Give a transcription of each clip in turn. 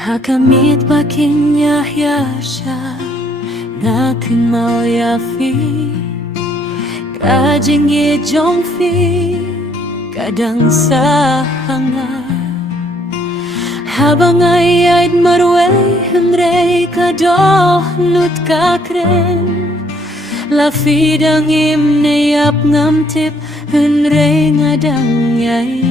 Hakamit makin yahya natin mau yafi kajing ye jong fi kadang sa hanga habang ayat marwe hendrei kadoh nut kakren la fidang im neyap ngam tip hendrei ngadang yai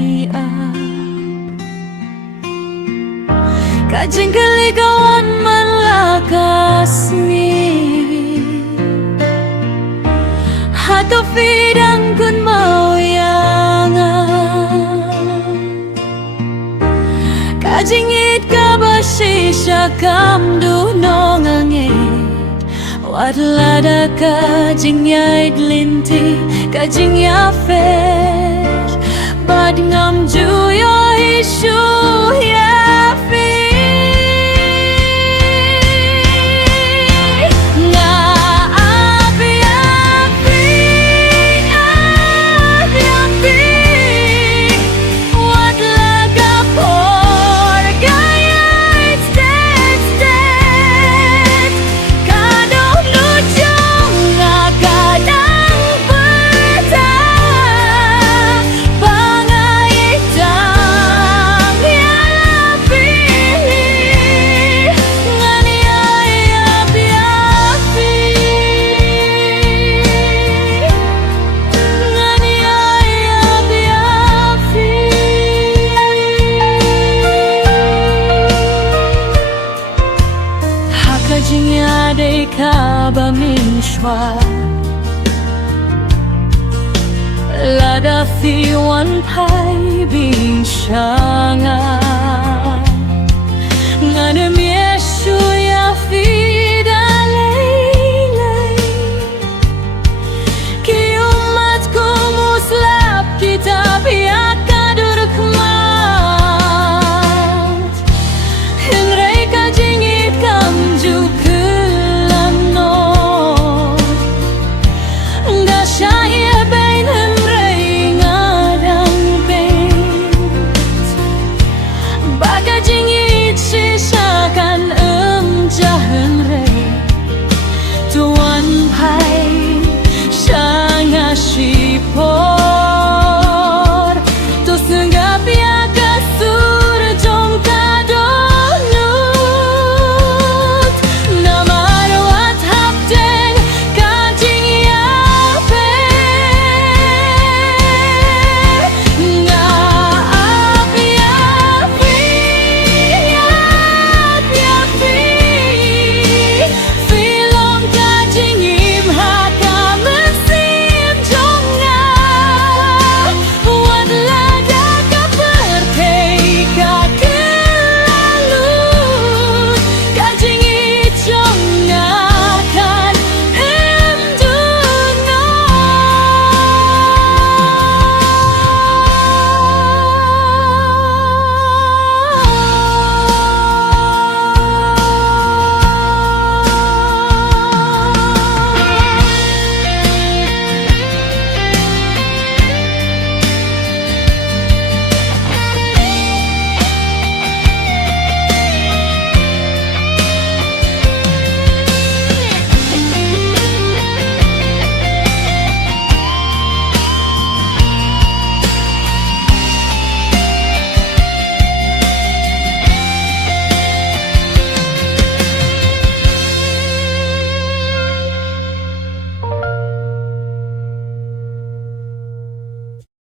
kajing kaligawan malakas ni hato fidang kun mau yanga kajing it kabasisha kam du nongangit watlada kajing yait linti kajing ya fer bad ngam juyo isu ya Kaba minshwa Lada fi wan pai bin sha